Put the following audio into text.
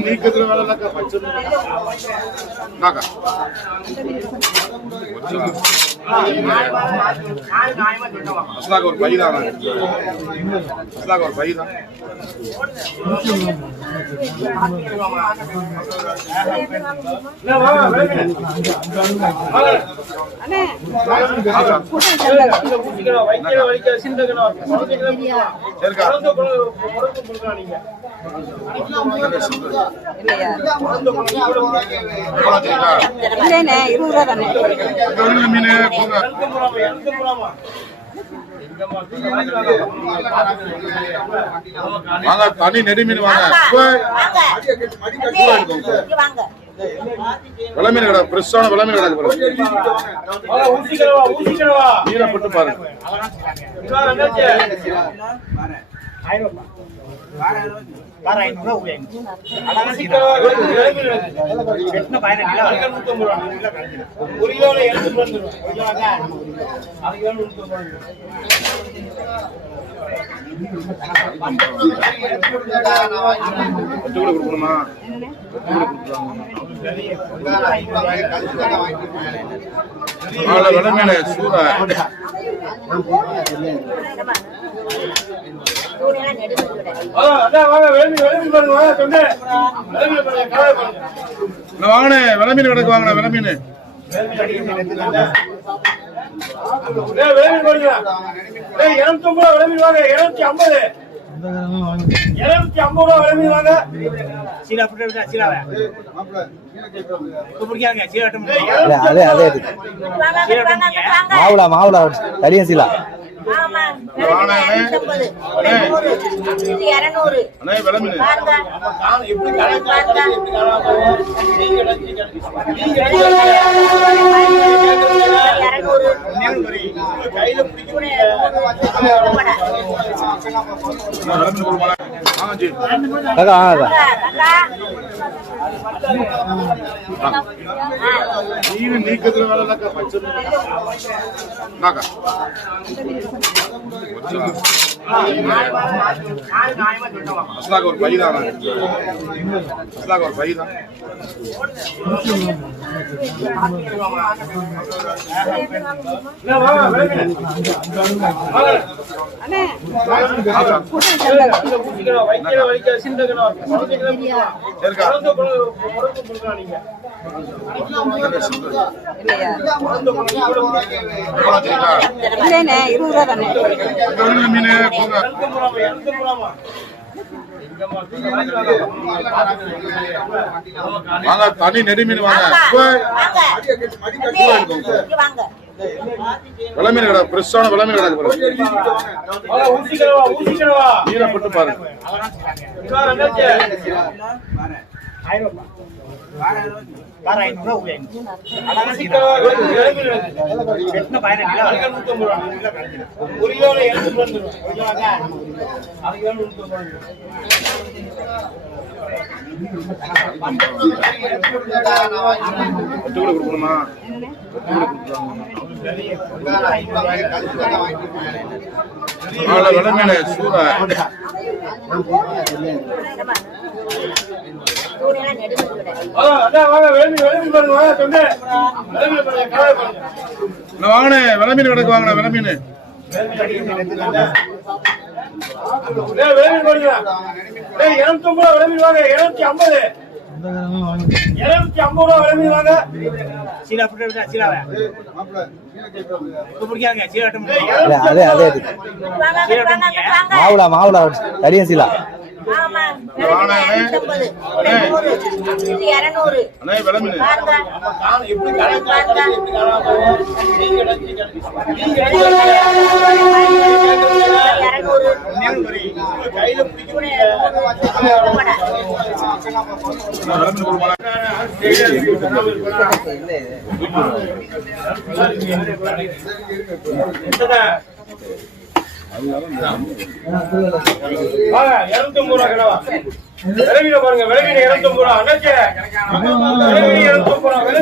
நீக்கத்துல வேலை ஒரு பைதான் ஒரு பைதான் தனி நெடி மீன் வாங்க விளமீன் கடை ஃப்ரெஷ்ஷான விளமீன் கடை நீரை போட்டு பாருங்க கொடுக்கணுமா விளமீன் சூடா வாங்கினே விளமீன் கடைக்கு வாங்கின விளமீன் விளமீன் வாங்க 250 ரூபா விளமீன் வாங்க மாவுளா தனியா சீலா நீக்கத்துல வேலை ஒரு பைதான் ஒரு பைதான் தனி நெடி மீன் வாங்க விளமீன் கடை ஃப்ரெஷ்ஷான விளமீன் கடை நீரை போட்டு பாருங்க கொடுக்கணுமா விளமீன் சூடா வாங்கினே விளமீன் கடைக்கு வாங்கின விளமீன் விளமீன் வாங்க 250 ரூபா விளமீன் வாங்க மாவுளா தனியா சீலா விளமீன் பாருங்க விளமீன் 250 ரூபா அண்ணாச்சே 250 ரூபா